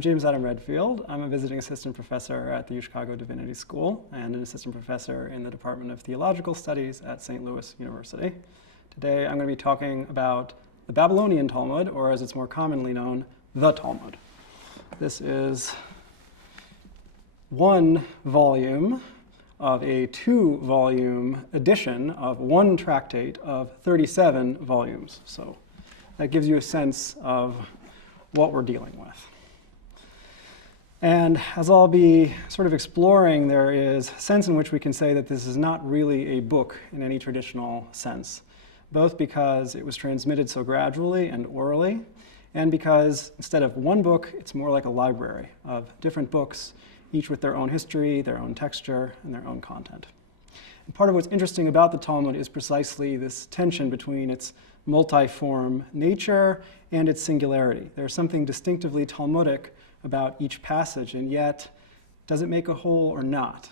I'm James Adam Redfield. I'm a visiting assistant professor at the UChicago Divinity School and an assistant professor in the Department of Theological Studies at St. Louis University. Today I'm going to be talking about the Babylonian Talmud, or as it's more commonly known, the Talmud. This is one volume of a two-volume edition of one tractate of 37 volumes. So that gives you a sense of what we're dealing with. And as I'll be sort of exploring, there is a sense in which we can say that this is not really a book in any traditional sense, both because it was transmitted so gradually and orally, and because instead of one book, it's more like a library of different books, each with their own history, their own texture, and their own content. And part of what's interesting about the Talmud is precisely this tension between its multiform nature and its singularity. There's something distinctively Talmudic about each passage, and yet, does it make a whole or not?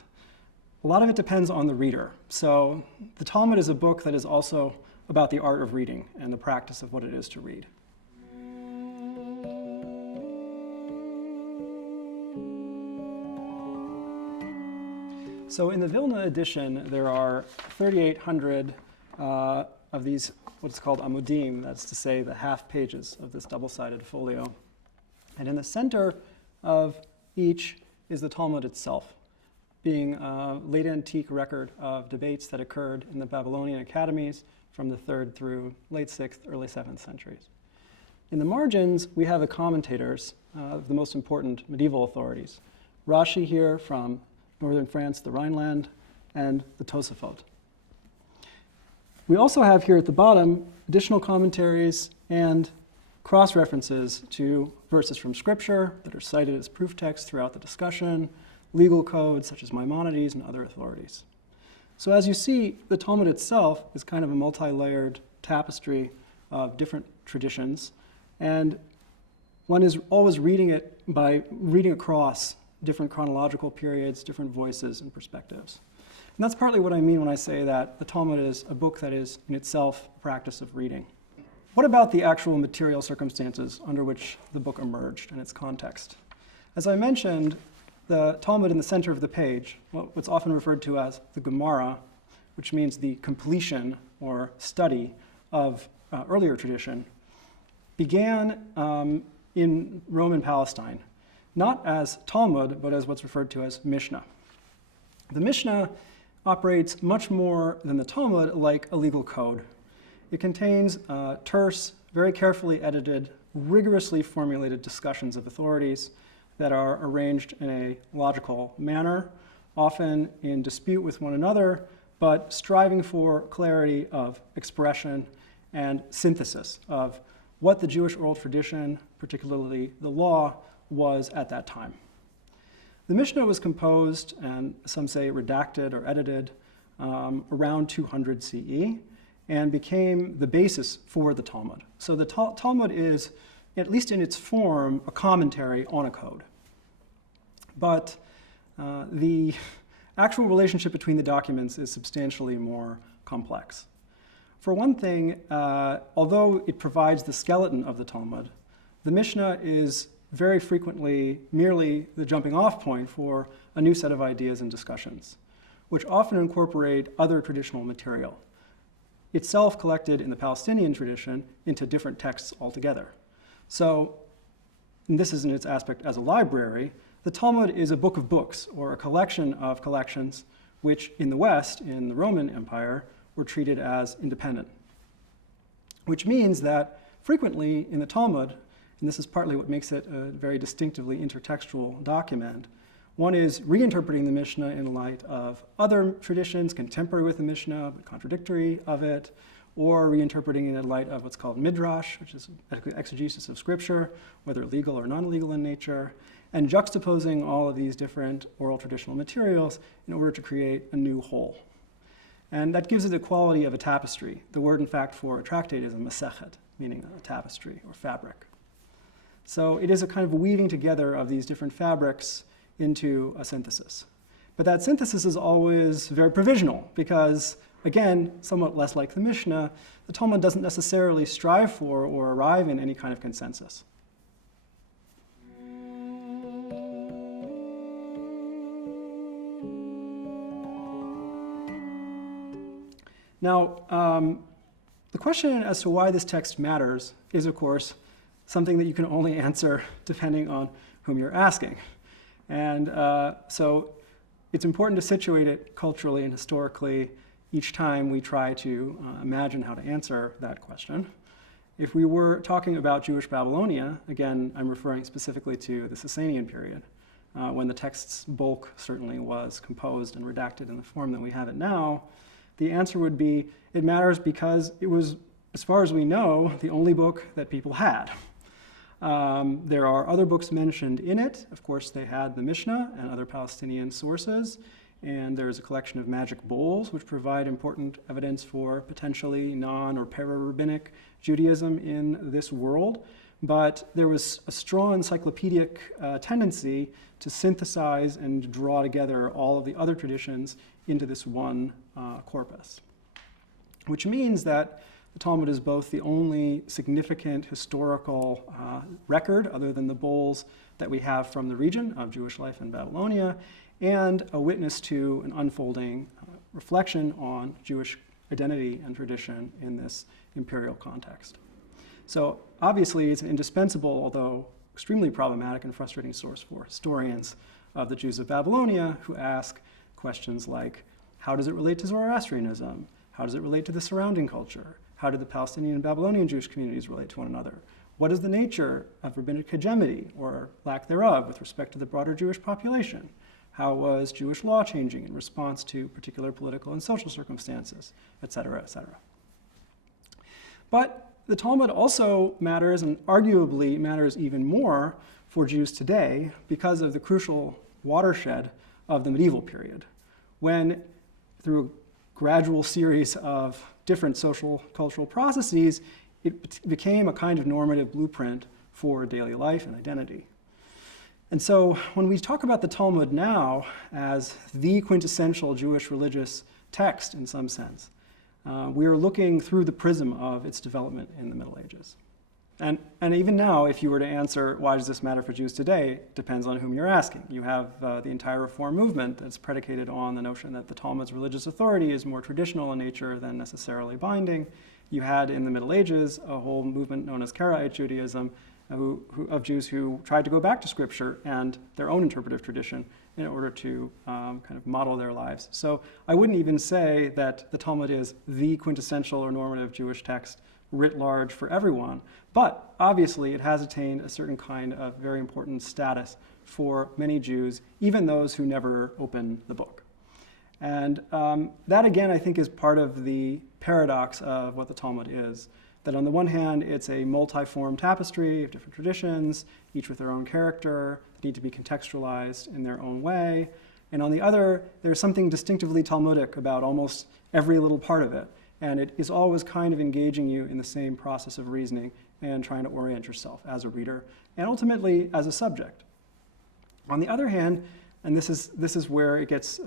A lot of it depends on the reader. So the Talmud is a book that is also about the art of reading and the practice of what it is to read. So in the Vilna edition, there are 3,800 of these, what's called amudim, that's to say the half pages of this double-sided folio. And in the center of each is the Talmud itself, being a late antique record of debates that occurred in the Babylonian academies from the 3rd through late 6th, early 7th centuries. In the margins, we have the commentators of the most important medieval authorities. Rashi here from northern France, the Rhineland, and the Dostoevsky. We also have here at the bottom additional commentaries and cross-references to verses from Scripture that are cited as proof texts throughout the discussion, legal codes such as Maimonides and other authorities. So as you see, the Talmud itself is kind of a multi-layered tapestry of different traditions, and one is always reading it by reading across different chronological periods, different voices and perspectives. And that's partly what I mean when I say that the Talmud is a book that is in itself a practice of reading. What about the actual material circumstances under which the book emerged and its context? As I mentioned, the Talmud in the center of the page, what's often referred to as the Gemara, which means the completion or study of earlier tradition, began in Roman Palestine, not as Talmud, but as what's referred to as Mishnah. The Mishnah operates much more than the Talmud like a legal code. It contains terse, very carefully edited, rigorously formulated discussions of authorities that are arranged in a logical manner, often in dispute with one another, but striving for clarity of expression and synthesis of what the Jewish oral tradition, particularly the law, was at that time. The Mishnah was composed, and some say redacted or edited, around 200 CE, and became the basis for the Talmud. So the Talmud is, at least in its form, a commentary on a code. But the actual relationship between the documents is substantially more complex. For one thing, although it provides the skeleton of the Talmud, the Mishnah is very frequently merely the jumping off point for a new set of ideas and discussions, which often incorporate other traditional material, itself collected in the Palestinian tradition into different texts altogether. So, and this is in its aspect as a library, the Talmud is a book of books, or a collection of collections, which in the West, in the Roman Empire, were treated as independent. Which means that frequently in the Talmud, and this is partly what makes it a very distinctively intertextual document, one is reinterpreting the Mishnah in light of other traditions contemporary with the Mishnah, but contradictory of it, or reinterpreting it in light of what's called midrash, which is exegesis of scripture, whether legal or non-legal in nature, and juxtaposing all of these different oral traditional materials in order to create a new whole. And that gives it the quality of a tapestry. The word, in fact, for a tractate is a masechet, meaning a tapestry or fabric. So it is a kind of weaving together of these different fabrics into a synthesis. But that synthesis is always very provisional because, again, somewhat less like the Mishnah, the Talmud doesn't necessarily strive for or arrive in any kind of consensus. Now, the question as to why this text matters is, of course, something that you can only answer depending on whom you're asking. And so it's important to situate it culturally and historically each time we try to imagine how to answer that question. If we were talking about Jewish Babylonia, again, I'm referring specifically to the Sasanian period, when the text's bulk certainly was composed and redacted in the form that we have it now, the answer would be it matters because it was, as far as we know, the only book that people had. There are other books mentioned in it. Of course, they had the Mishnah and other Palestinian sources, and there's a collection of magic bowls which provide important evidence for potentially non- or para-rabbinic Judaism in this world. But there was a strong encyclopedic tendency to synthesize and draw together all of the other traditions into this one corpus, which means that the Talmud is both the only significant historical record, other than the bowls that we have from the region of Jewish life in Babylonia, and a witness to an unfolding reflection on Jewish identity and tradition in this imperial context. So obviously it's an indispensable, although extremely problematic and frustrating source for historians of the Jews of Babylonia who ask questions like, how does it relate to Zoroastrianism? How does it relate to the surrounding culture? How did the Palestinian and Babylonian Jewish communities relate to one another? What is the nature of rabbinic hegemony, or lack thereof, with respect to the broader Jewish population? How was Jewish law changing in response to particular political and social circumstances, et cetera, et cetera? But the Talmud also matters, and arguably matters even more for Jews today because of the crucial watershed of the medieval period, when through a gradual series of different social cultural processes, it became a kind of normative blueprint for daily life and identity. And so when we talk about the Talmud now as the quintessential Jewish religious text in some sense, we are looking through the prism of its development in the Middle Ages. And even now, if you were to answer, why does this matter for Jews today, it depends on whom you're asking. You have the entire Reform movement that's predicated on the notion that the Talmud's religious authority is more traditional in nature than necessarily binding. You had in the Middle Ages a whole movement known as Karaite Judaism, of Jews who tried to go back to Scripture and their own interpretive tradition in order to kind of model their lives. So I wouldn't even say that the Talmud is the quintessential or normative Jewish text writ large for everyone, but obviously it has attained a certain kind of very important status for many Jews, even those who never open the book. And that, again, I think is part of the paradox of what the Talmud is. That on the one hand, it's a multi-form tapestry of different traditions, each with their own character, that need to be contextualized in their own way. And on the other, there's something distinctively Talmudic about almost every little part of it. And it is always kind of engaging you in the same process of reasoning and trying to orient yourself as a reader and ultimately as a subject. On the other hand, and this is where it gets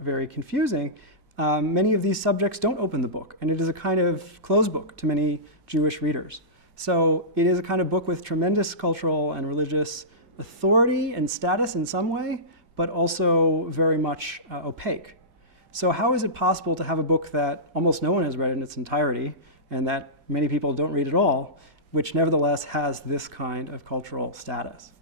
very confusing, many of these subjects don't open the book, and it is a kind of closed book to many Jewish readers. So it is a kind of book with tremendous cultural and religious authority and status in some way, but also very much opaque. So how is it possible to have a book that almost no one has read in its entirety, and that many people don't read at all, which nevertheless has this kind of cultural status?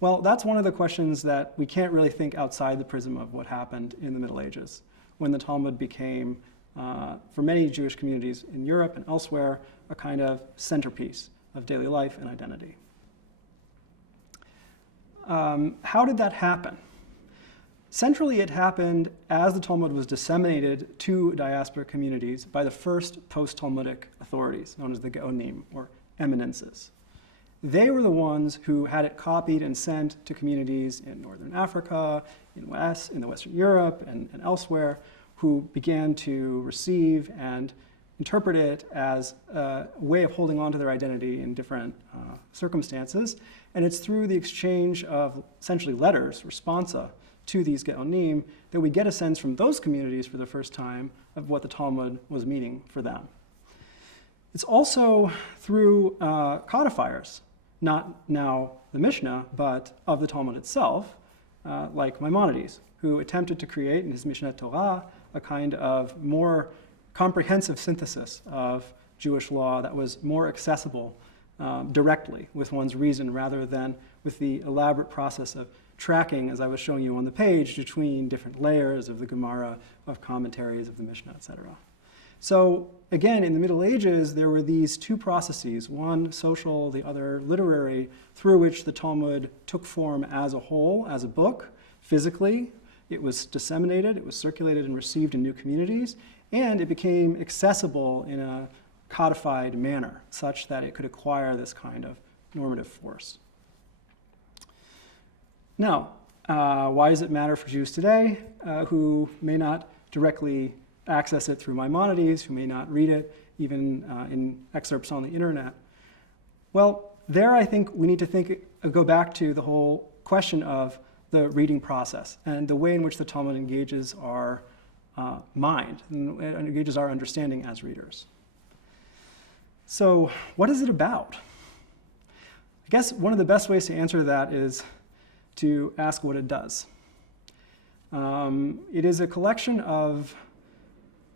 Well, that's one of the questions that we can't really think outside the prism of what happened in the Middle Ages, when the Talmud became, for many Jewish communities in Europe and elsewhere, a kind of centerpiece of daily life and identity. How did that happen? Centrally, it happened as the Talmud was disseminated to diaspora communities by the first post-Talmudic authorities, known as the Gaonim, or eminences. They were the ones who had it copied and sent to communities in Northern Africa, in Western Europe, and elsewhere, who began to receive and interpret it as a way of holding on to their identity in different circumstances. And it's through the exchange of essentially letters, responsa, to these Gaonim that we get a sense from those communities for the first time of what the Talmud was meaning for them. It's also through codifiers, not now the Mishnah, but of the Talmud itself, like Maimonides, who attempted to create in his Mishneh Torah a kind of more comprehensive synthesis of Jewish law that was more accessible directly with one's reason rather than with the elaborate process of tracking, as I was showing you on the page, between different layers of the Gemara, of commentaries, of the Mishnah, etc. So again, in the Middle Ages, there were these two processes, one social, the other literary, through which the Talmud took form as a whole, as a book, physically. It was disseminated, it was circulated and received in new communities, and it became accessible in a codified manner, such that it could acquire this kind of normative force. Now, why does it matter for Jews today who may not directly access it through Maimonides, who may not read it even in excerpts on the internet? Well, there I think we need to go back to the whole question of the reading process and the way in which the Talmud engages our mind and engages our understanding as readers. So what is it about? I guess one of the best ways to answer that is to ask what it does. It is a collection of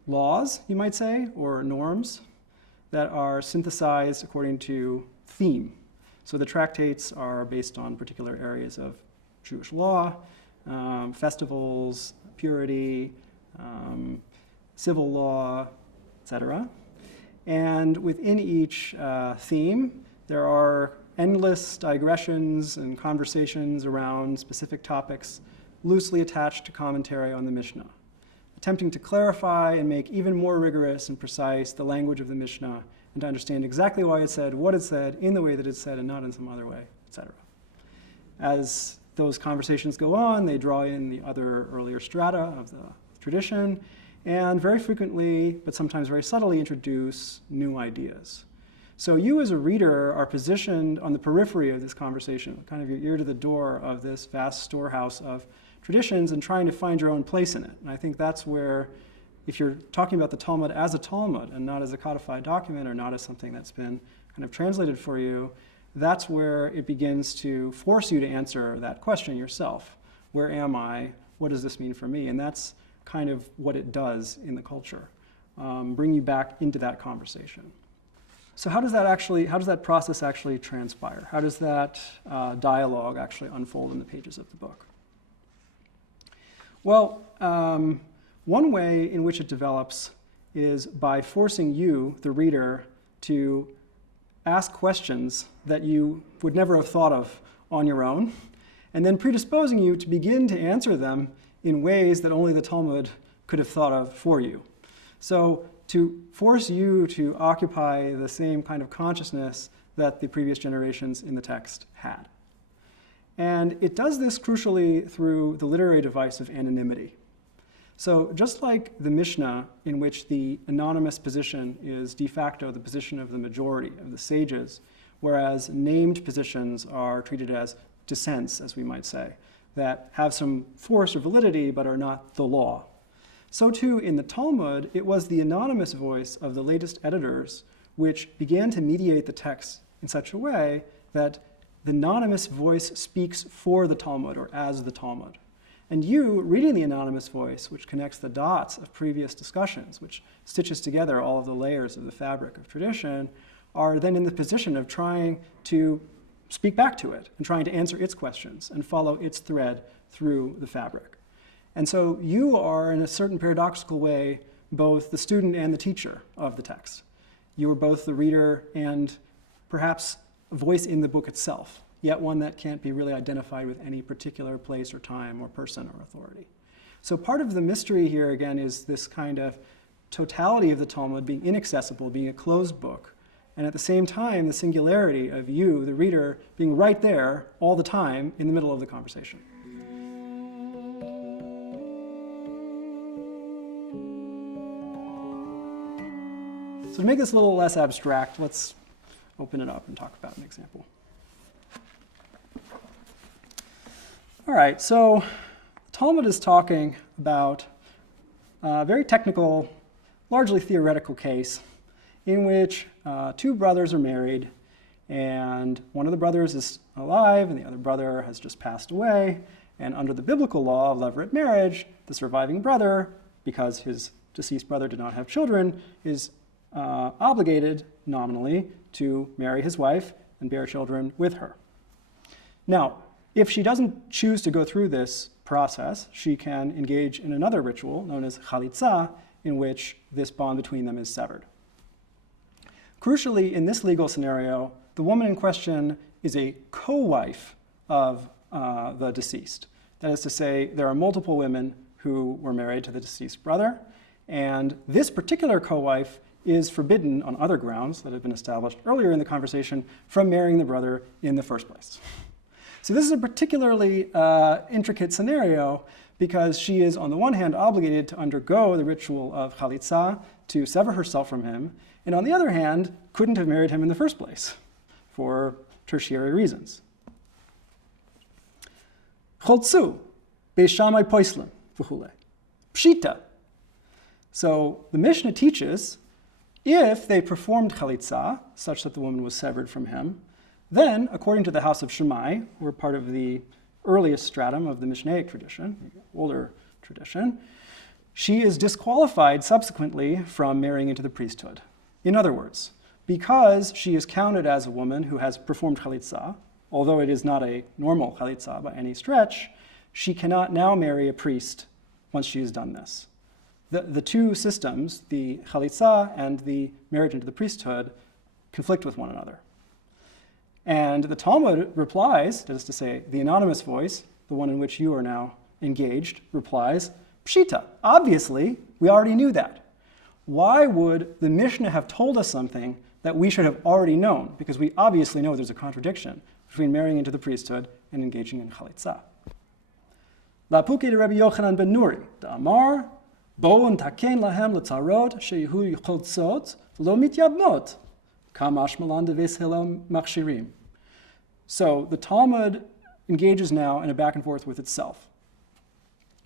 laws, you might say, or norms that are synthesized according to theme. So the tractates are based on particular areas of Jewish law, festivals, purity, civil law, etc. And within each theme, there are endless digressions and conversations around specific topics loosely attached to commentary on the Mishnah, attempting to clarify and make even more rigorous and precise the language of the Mishnah and to understand exactly why it said what it said in the way that it said and not in some other way, etc. As those conversations go on, they draw in the other earlier strata of the tradition and very frequently, but sometimes very subtly, introduce new ideas. So you as a reader are positioned on the periphery of this conversation, kind of your ear to the door of this vast storehouse of traditions and trying to find your own place in it. And I think that's where, if you're talking about the Talmud as a Talmud and not as a codified document or not as something that's been kind of translated for you, that's where it begins to force you to answer that question yourself. Where am I? What does this mean for me? And that's kind of what it does in the culture, bring you back into that conversation. So how does that process actually transpire? How does that dialogue actually unfold in the pages of the book? Well, one way in which it develops is by forcing you, the reader, to ask questions that you would never have thought of on your own, and then predisposing you to begin to answer them in ways that only the Talmud could have thought of for you. So to force you to occupy the same kind of consciousness that the previous generations in the text had. And it does this crucially through the literary device of anonymity. So just like the Mishnah, in which the anonymous position is de facto the position of the majority, of the sages, whereas named positions are treated as dissents, as we might say, that have some force or validity but are not the law. So too in the Talmud, it was the anonymous voice of the latest editors which began to mediate the text in such a way that the anonymous voice speaks for the Talmud or as the Talmud. And you, reading the anonymous voice, which connects the dots of previous discussions, which stitches together all of the layers of the fabric of tradition, are then in the position of trying to speak back to it and trying to answer its questions and follow its thread through the fabric. And so you are, in a certain paradoxical way, both the student and the teacher of the text. You are both the reader and perhaps a voice in the book itself, yet one that can't be really identified with any particular place or time or person or authority. So part of the mystery here, again, is this kind of totality of the Talmud being inaccessible, being a closed book, and at the same time, the singularity of you, the reader, being right there all the time in the middle of the conversation. So to make this a little less abstract, let's open it up and talk about an example. All right, so Talmud is talking about a very technical, largely theoretical case in which two brothers are married, and one of the brothers is alive and the other brother has just passed away. And under the biblical law of levirate marriage, the surviving brother, because his deceased brother did not have children, is obligated nominally to marry his wife and bear children with her. Now, if she doesn't choose to go through this process, she can engage in another ritual known as chalitza, in which this bond between them is severed. Crucially, in this legal scenario, the woman in question is a co-wife of the deceased. That is to say, there are multiple women who were married to the deceased brother, and this particular co-wife is forbidden on other grounds that have been established earlier in the conversation from marrying the brother in the first place. So this is a particularly intricate scenario because she is, on the one hand, obligated to undergo the ritual of chalitza to sever herself from him, and on the other hand, couldn't have married him in the first place for tertiary reasons. Choltzu, beishamai poislim, v'chule. Pshita. So the Mishnah teaches, if they performed chalitza, such that the woman was severed from him, then, according to the house of Shammai, who are part of the earliest stratum of the Mishnaic tradition, the older tradition, she is disqualified subsequently from marrying into the priesthood. In other words, because she is counted as a woman who has performed chalitza, although it is not a normal chalitza by any stretch, she cannot now marry a priest once she has done this. The two systems, the chalitza and the marriage into the priesthood, conflict with one another. And the Talmud replies, that is to say, the anonymous voice, the one in which you are now engaged, replies, Pshita, obviously, we already knew that. Why would the Mishnah have told us something that we should have already known? Because we obviously know there's a contradiction between marrying into the priesthood and engaging in chalitza. Lapuke de Rabbi Yochanan ben Nuri, da Amar, Bo and taken lahem letzarot shehu yichotzot lo mityabmot. So the Talmud engages now in a back and forth with itself.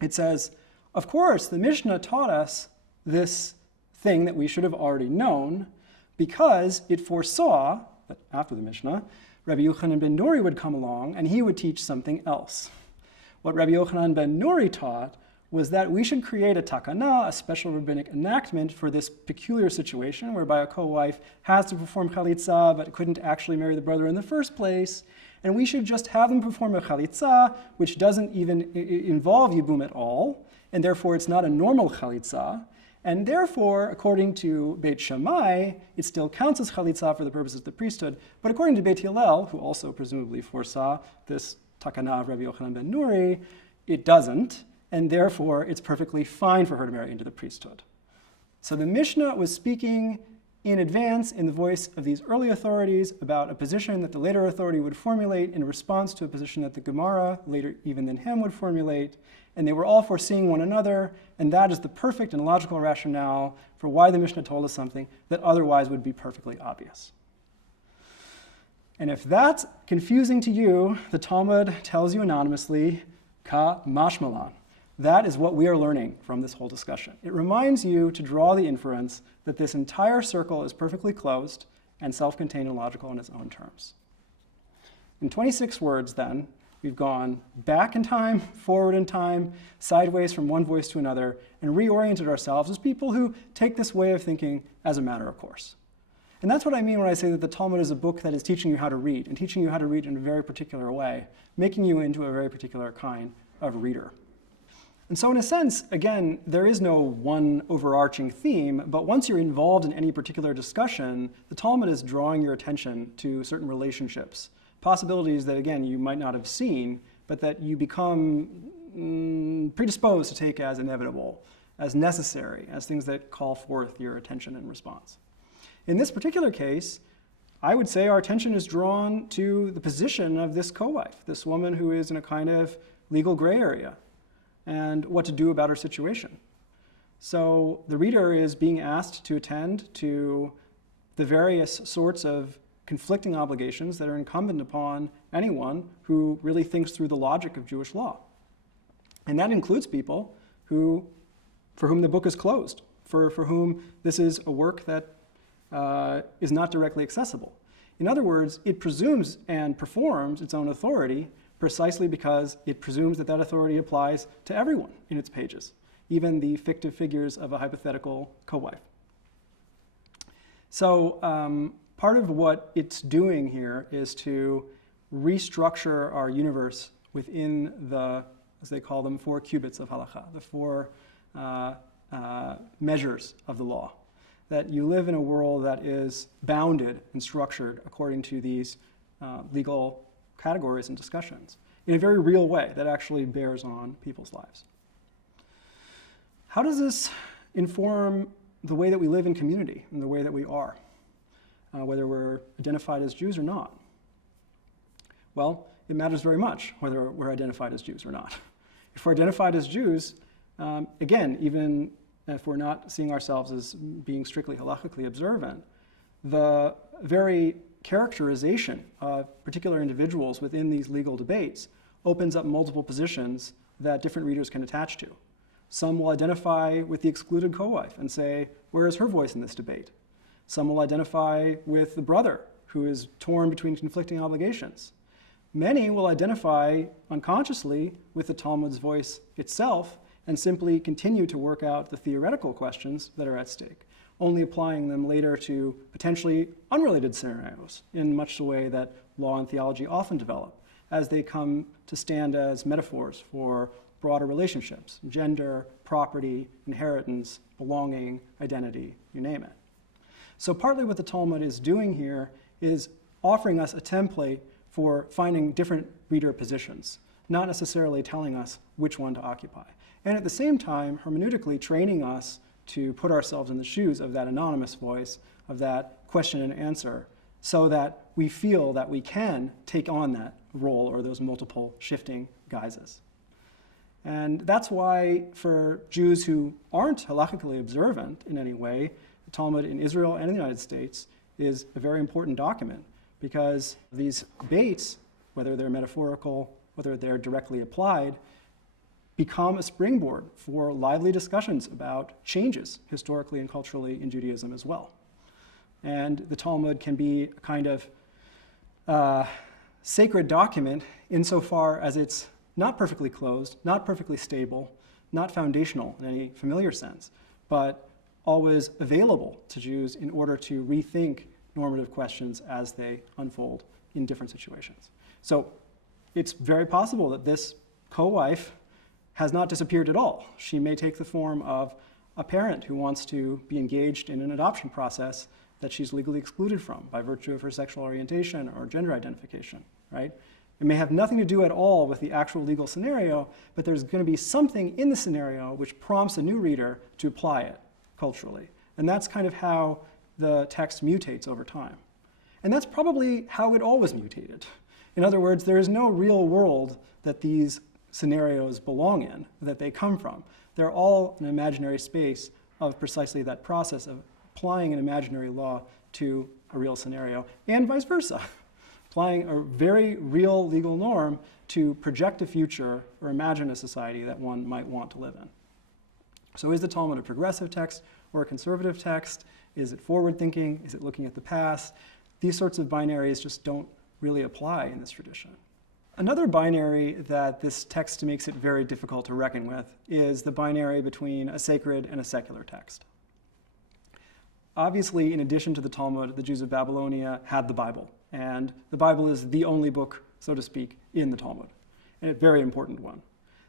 It says, of course, the Mishnah taught us this thing that we should have already known because it foresaw that after the Mishnah, Rabbi Yochanan ben Nuri would come along and he would teach something else. What Rabbi Yochanan ben Nuri taught was that we should create a takana, a special rabbinic enactment for this peculiar situation whereby a co-wife has to perform chalitza but couldn't actually marry the brother in the first place, and we should just have them perform a chalitza which doesn't even involve yibum at all, and therefore it's not a normal chalitza, and therefore, according to Beit Shammai, it still counts as chalitza for the purposes of the priesthood, but according to Beit Hillel, who also presumably foresaw this takana of Rabbi Yochanan ben Nuri, it doesn't, and therefore it's perfectly fine for her to marry into the priesthood. So the Mishnah was speaking in advance in the voice of these early authorities about a position that the later authority would formulate in response to a position that the Gemara, later even than him, would formulate, and they were all foreseeing one another, and that is the perfect and logical rationale for why the Mishnah told us something that otherwise would be perfectly obvious. And if that's confusing to you, the Talmud tells you anonymously, ka mashmalan. That is what we are learning from this whole discussion. It reminds you to draw the inference that this entire circle is perfectly closed and self-contained and logical in its own terms. In 26 words, then, we've gone back in time, forward in time, sideways from one voice to another, and reoriented ourselves as people who take this way of thinking as a matter of course. And that's what I mean when I say that the Talmud is a book that is teaching you how to read, and teaching you how to read in a very particular way, making you into a very particular kind of reader. And so in a sense, again, there is no one overarching theme, but once you're involved in any particular discussion, the Talmud is drawing your attention to certain relationships, possibilities that, again, you might not have seen, but that you become predisposed to take as inevitable, as necessary, as things that call forth your attention and response. In this particular case, I would say our attention is drawn to the position of this co-wife, this woman who is in a kind of legal gray area, and what to do about her situation. So the reader is being asked to attend to the various sorts of conflicting obligations that are incumbent upon anyone who really thinks through the logic of Jewish law. And that includes people for whom the book is closed, for whom this is a work that is not directly accessible. In other words, it presumes and performs its own authority precisely because it presumes that that authority applies to everyone in its pages. even the fictive figures of a hypothetical co-wife. So part of what it's doing here is to restructure our universe within the, as they call them, 4 cubits of halakha, the 4 measures of the law. That you live in a world that is bounded and structured according to these legal categories and discussions in a very real way that actually bears on people's lives. How does this inform the way that we live in community and the way that we are, whether we're identified as Jews or not? Well, it matters very much whether we're identified as Jews or not. If we're identified as Jews, again, even if we're not seeing ourselves as being strictly halakhically observant, the very characterization of particular individuals within these legal debates opens up multiple positions that different readers can attach to. Some will identify with the excluded co-wife and say, where is her voice in this debate? Some will identify with the brother who is torn between conflicting obligations. Many will identify unconsciously with the Talmud's voice itself and simply continue to work out the theoretical questions that are at stake, only applying them later to potentially unrelated scenarios in much the way that law and theology often develop, as they come to stand as metaphors for broader relationships, gender, property, inheritance, belonging, identity, you name it. So partly what the Talmud is doing here is offering us a template for finding different reader positions, not necessarily telling us which one to occupy. And at the same time, hermeneutically training us to put ourselves in the shoes of that anonymous voice, of that question and answer, so that we feel that we can take on that role or those multiple shifting guises. And that's why for Jews who aren't halakhically observant in any way, the Talmud in Israel and in the United States is a very important document, because these debates, whether they're metaphorical, whether they're directly applied, become a springboard for lively discussions about changes historically and culturally in Judaism as well. And the Talmud can be a kind of sacred document insofar as it's not perfectly closed, not perfectly stable, not foundational in any familiar sense, but always available to Jews in order to rethink normative questions as they unfold in different situations. So it's very possible that this co-wife has not disappeared at all. She may take the form of a parent who wants to be engaged in an adoption process that she's legally excluded from by virtue of her sexual orientation or gender identification, right? It may have nothing to do at all with the actual legal scenario, but there's going to be something in the scenario which prompts a new reader to apply it culturally. And that's kind of how the text mutates over time. And that's probably how it always mutated. In other words, there is no real world that these scenarios belong in, that they come from. They're all an imaginary space of precisely that process of applying an imaginary law to a real scenario, and vice versa. Applying a very real legal norm to project a future or imagine a society that one might want to live in. So is the Talmud a progressive text or a conservative text? Is it forward-thinking? Is it looking at the past? These sorts of binaries just don't really apply in this tradition. Another binary that this text makes it very difficult to reckon with is the binary between a sacred and a secular text. Obviously, in addition to the Talmud, the Jews of Babylonia had the Bible, and the Bible is the only book, so to speak, in the Talmud, and a very important one.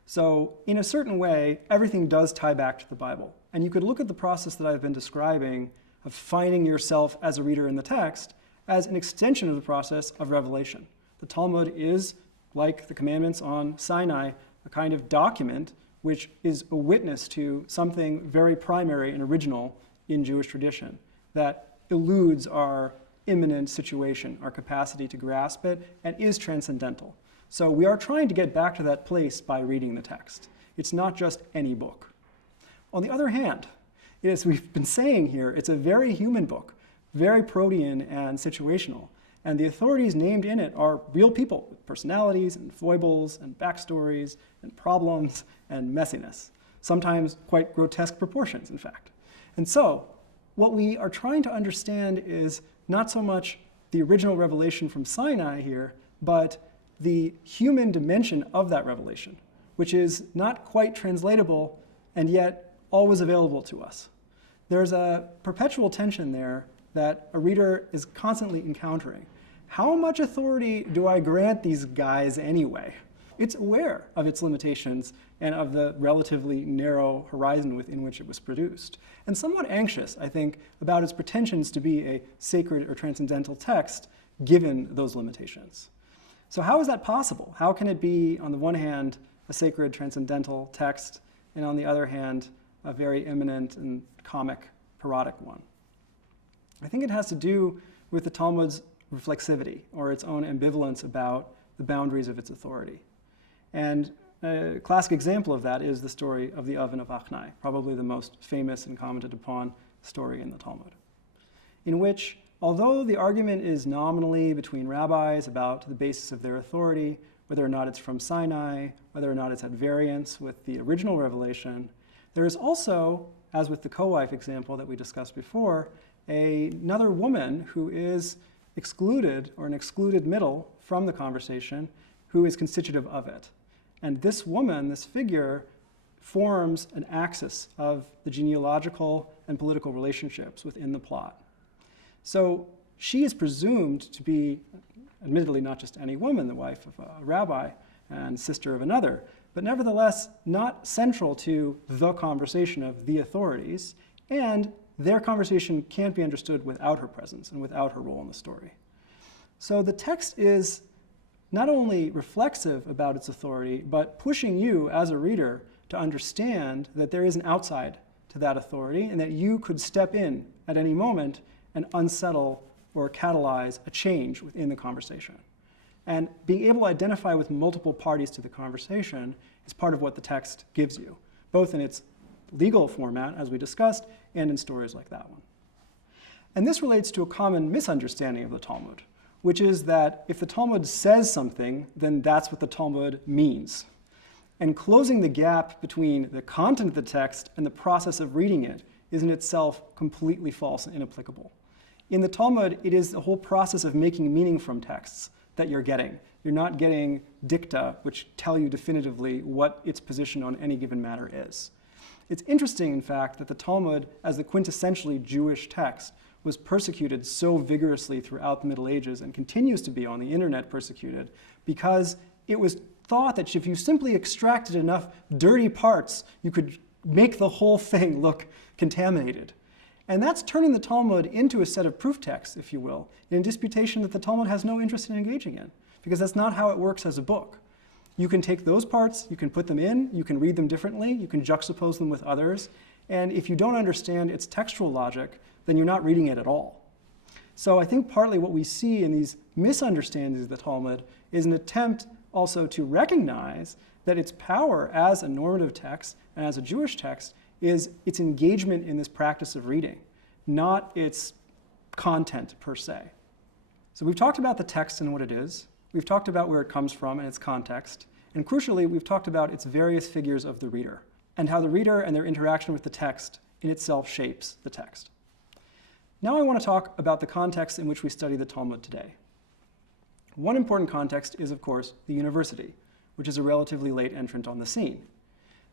So in a certain way, everything does tie back to the Bible. And you could look at the process that I've been describing of finding yourself as a reader in the text as an extension of the process of revelation. The Talmud is, like the commandments on Sinai, a kind of document which is a witness to something very primary and original in Jewish tradition that eludes our imminent situation, our capacity to grasp it, and is transcendental. So we are trying to get back to that place by reading the text. It's not just any book. On the other hand, as we've been saying here, it's a very human book, very protean and situational. And the authorities named in it are real people with personalities and foibles and backstories and problems and messiness, sometimes quite grotesque proportions, in fact. And so what we are trying to understand is not so much the original revelation from Sinai here, but the human dimension of that revelation, which is not quite translatable and yet always available to us. There's a perpetual tension there that a reader is constantly encountering. How much authority do I grant these guys anyway? It's aware of its limitations and of the relatively narrow horizon within which it was produced, and somewhat anxious, I think, about its pretensions to be a sacred or transcendental text given those limitations. So how is that possible? How can it be, on the one hand, a sacred transcendental text, and on the other hand, a very eminent and comic, parodic one? I think it has to do with the Talmud's reflexivity, or its own ambivalence about the boundaries of its authority. And a classic example of that is the story of the oven of Achnai, probably the most famous and commented upon story in the Talmud, in which, although the argument is nominally between rabbis about the basis of their authority, whether or not it's from Sinai, whether or not it's at variance with the original revelation, there is also, as with the co-wife example that we discussed before, another woman who is excluded, or an excluded middle from the conversation, who is constitutive of it. And this woman, this figure, forms an axis of the genealogical and political relationships within the plot. So she is presumed to be, admittedly, not just any woman, the wife of a rabbi and sister of another, but nevertheless not central to the conversation of the authorities, and their conversation can't be understood without her presence and without her role in the story. So the text is not only reflexive about its authority, but pushing you as a reader to understand that there is an outside to that authority and that you could step in at any moment and unsettle or catalyze a change within the conversation. And being able to identify with multiple parties to the conversation is part of what the text gives you, both in its legal format, as we discussed, and in stories like that one. And this relates to a common misunderstanding of the Talmud, which is that if the Talmud says something, then that's what the Talmud means. And closing the gap between the content of the text and the process of reading it is in itself completely false and inapplicable. In the Talmud, it is the whole process of making meaning from texts that you're getting. You're not getting dicta, which tell you definitively what its position on any given matter is. It's interesting, in fact, that the Talmud, as the quintessentially Jewish text, was persecuted so vigorously throughout the Middle Ages and continues to be on the internet persecuted because it was thought that if you simply extracted enough dirty parts, you could make the whole thing look contaminated. And that's turning the Talmud into a set of proof texts, if you will, in a disputation that the Talmud has no interest in engaging in, because that's not how it works as a book. You can take those parts, you can put them in, you can read them differently, you can juxtapose them with others, and if you don't understand its textual logic, then you're not reading it at all. So I think partly what we see in these misunderstandings of the Talmud is an attempt also to recognize that its power as a normative text and as a Jewish text is its engagement in this practice of reading, not its content per se. So we've talked about the text and what it is. We've talked about where it comes from and its context. And crucially, we've talked about its various figures of the reader and how the reader and their interaction with the text in itself shapes the text. Now I want to talk about the context in which we study the Talmud today. One important context is, of course, the university, which is a relatively late entrant on the scene.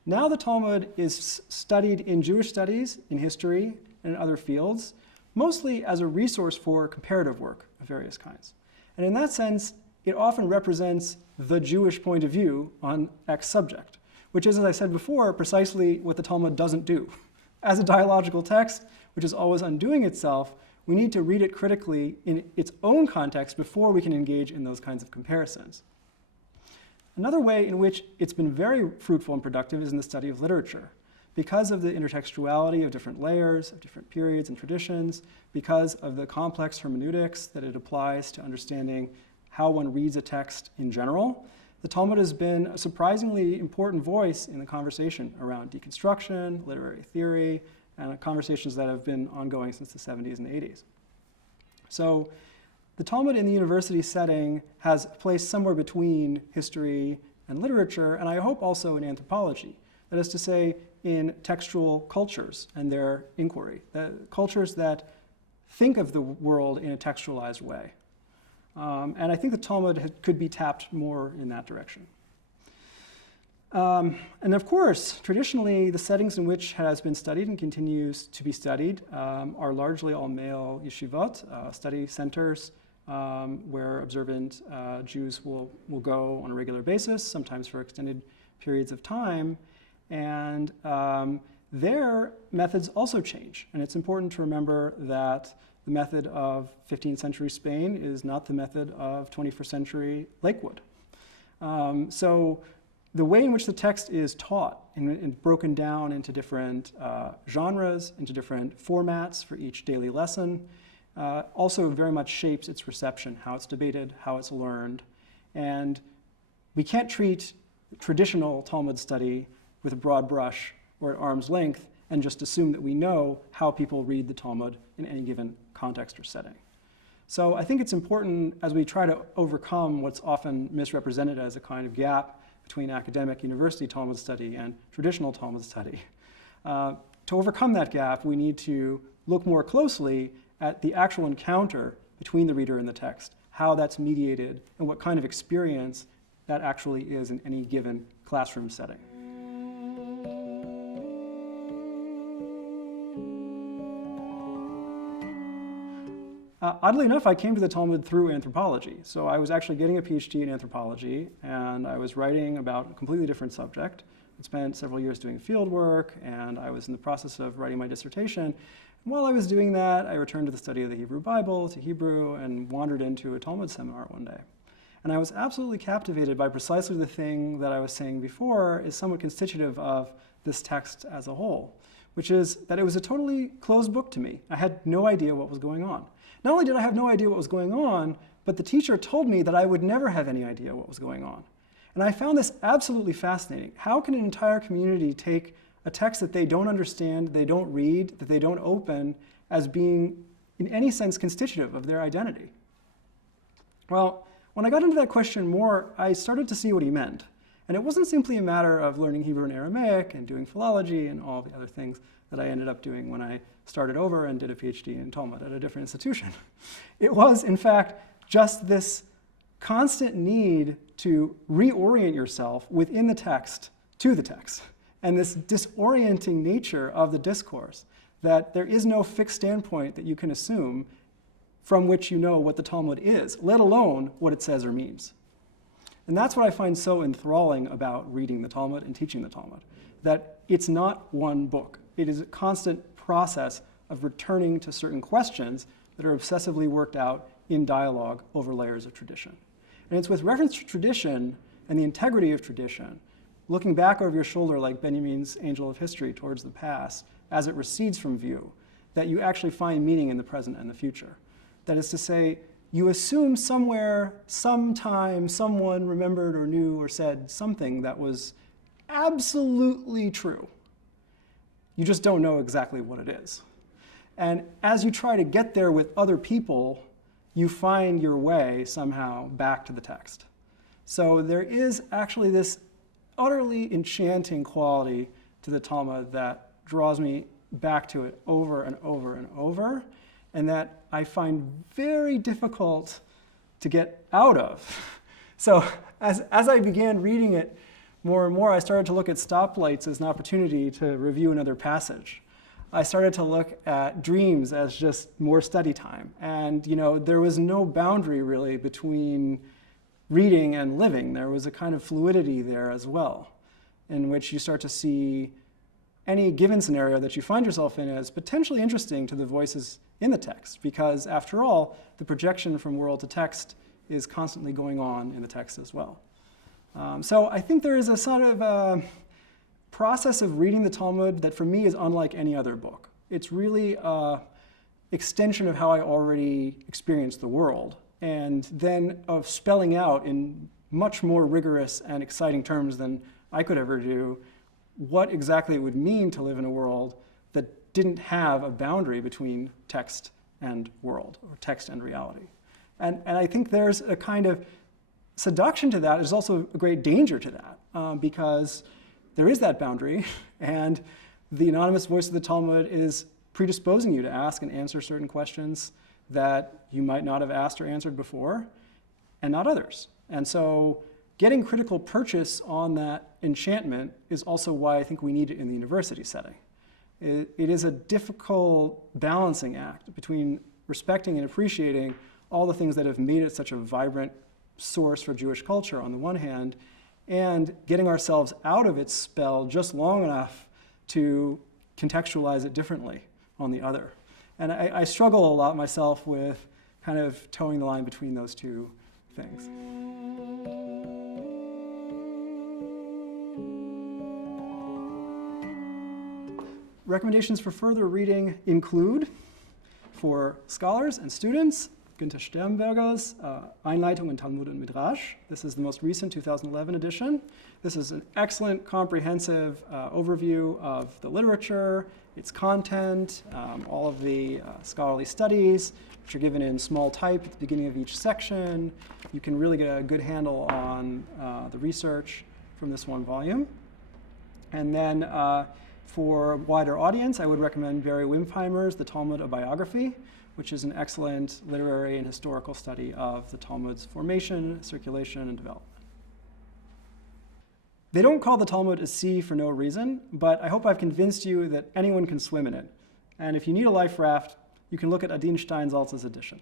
Now the Talmud is studied in Jewish studies, in history, and in other fields, mostly as a resource for comparative work of various kinds. And in that sense, it often represents the Jewish point of view on X subject, which is, as I said before, precisely what the Talmud doesn't do. As a dialogical text, which is always undoing itself, we need to read it critically in its own context before we can engage in those kinds of comparisons. Another way in which it's been very fruitful and productive is in the study of literature. Because of the intertextuality of different layers, of different periods and traditions, because of the complex hermeneutics that it applies to understanding how one reads a text in general, the Talmud has been a surprisingly important voice in the conversation around deconstruction, literary theory, and conversations that have been ongoing since the 70s and 80s. So the Talmud in the university setting has placed somewhere between history and literature, and I hope also in anthropology. That is to say, in textual cultures and their inquiry, cultures that think of the world in a textualized way. And I think the Talmud could be tapped more in that direction. And of course, traditionally, the settings in which has been studied and continues to be studied are largely all male yeshivot, study centers, where observant Jews will go on a regular basis, sometimes for extended periods of time. And their methods also change. And it's important to remember that the method of 15th century Spain is not the method of 21st century Lakewood. So the way in which the text is taught and broken down into different genres, into different formats for each daily lesson, also very much shapes its reception, how it's debated, how it's learned. And we can't treat traditional Talmud study with a broad brush or at arm's length and just assume that we know how people read the Talmud in any given context or setting. So I think it's important as we try to overcome what's often misrepresented as a kind of gap between academic university Talmud study and traditional Talmud study. To overcome that gap, we need to look more closely at the actual encounter between the reader and the text, how that's mediated, and what kind of experience that actually is in any given classroom setting. Oddly enough, I came to the Talmud through anthropology. So I was actually getting a PhD in anthropology, and I was writing about a completely different subject. I spent several years doing field work, and I was in the process of writing my dissertation. And while I was doing that, I returned to the study of the Hebrew Bible, to Hebrew, and wandered into a Talmud seminar one day. And I was absolutely captivated by precisely the thing that I was saying before is somewhat constitutive of this text as a whole, which is that it was a totally closed book to me. I had no idea what was going on. Not only did I have no idea what was going on, but the teacher told me that I would never have any idea what was going on. And I found this absolutely fascinating. How can an entire community take a text that they don't understand, they don't read, that they don't open, as being in any sense constitutive of their identity? Well, when I got into that question more, I started to see what he meant. And it wasn't simply a matter of learning Hebrew and Aramaic and doing philology and all the other things that I ended up doing when I started over and did a PhD in Talmud at a different institution. It was, in fact, just this constant need to reorient yourself within the text to the text, and this disorienting nature of the discourse, that there is no fixed standpoint that you can assume from which you know what the Talmud is, let alone what it says or means. And that's what I find so enthralling about reading the Talmud and teaching the Talmud, that it's not one book. It is a constant process of returning to certain questions that are obsessively worked out in dialogue over layers of tradition. And it's with reference to tradition and the integrity of tradition, looking back over your shoulder like Benjamin's angel of history towards the past as it recedes from view, that you actually find meaning in the present and the future. That is to say, you assume somewhere, sometime, someone remembered or knew or said something that was absolutely true. You just don't know exactly what it is. And as you try to get there with other people, you find your way somehow back to the text. So there is actually this utterly enchanting quality to the Talmud that draws me back to it over and over and over, and that I find very difficult to get out of. So as I began reading it more and more, I started to look at stoplights as an opportunity to review another passage. I started to look at dreams as just more study time. And there was no boundary really between reading and living. There was a kind of fluidity there as well, in which you start to see any given scenario that you find yourself in as potentially interesting to the voices in the text, because after all, the projection from world to text is constantly going on in the text as well. So I think there is a sort of process of reading the Talmud that for me is unlike any other book. It's really an extension of how I already experienced the world, and then of spelling out in much more rigorous and exciting terms than I could ever do what exactly it would mean to live in a world that didn't have a boundary between text and world, or text and reality. And I think there's a kind of seduction to that. There's also a great danger to that, because there is that boundary, and the anonymous voice of the Talmud is predisposing you to ask and answer certain questions that you might not have asked or answered before, and not others. And so getting critical purchase on that enchantment is also why I think we need it in the university setting. It is a difficult balancing act between respecting and appreciating all the things that have made it such a vibrant source for Jewish culture on the one hand, and getting ourselves out of its spell just long enough to contextualize it differently on the other. And I struggle a lot myself with kind of towing the line between those two things. Recommendations for further reading include, for scholars and students, Günther Sternberger's Einleitung in Talmud und Midrash. This is the most recent 2011 edition. This is an excellent, comprehensive overview of the literature, its content, all of the scholarly studies, which are given in small type at the beginning of each section. You can really get a good handle on the research from this one volume. And then for a wider audience, I would recommend Barry Wimpheimer's The Talmud, a Biography, which is an excellent literary and historical study of the Talmud's formation, circulation, and development. They don't call the Talmud a sea for no reason, but I hope I've convinced you that anyone can swim in it. And if you need a life raft, you can look at Adin Steinsaltz's edition.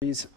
These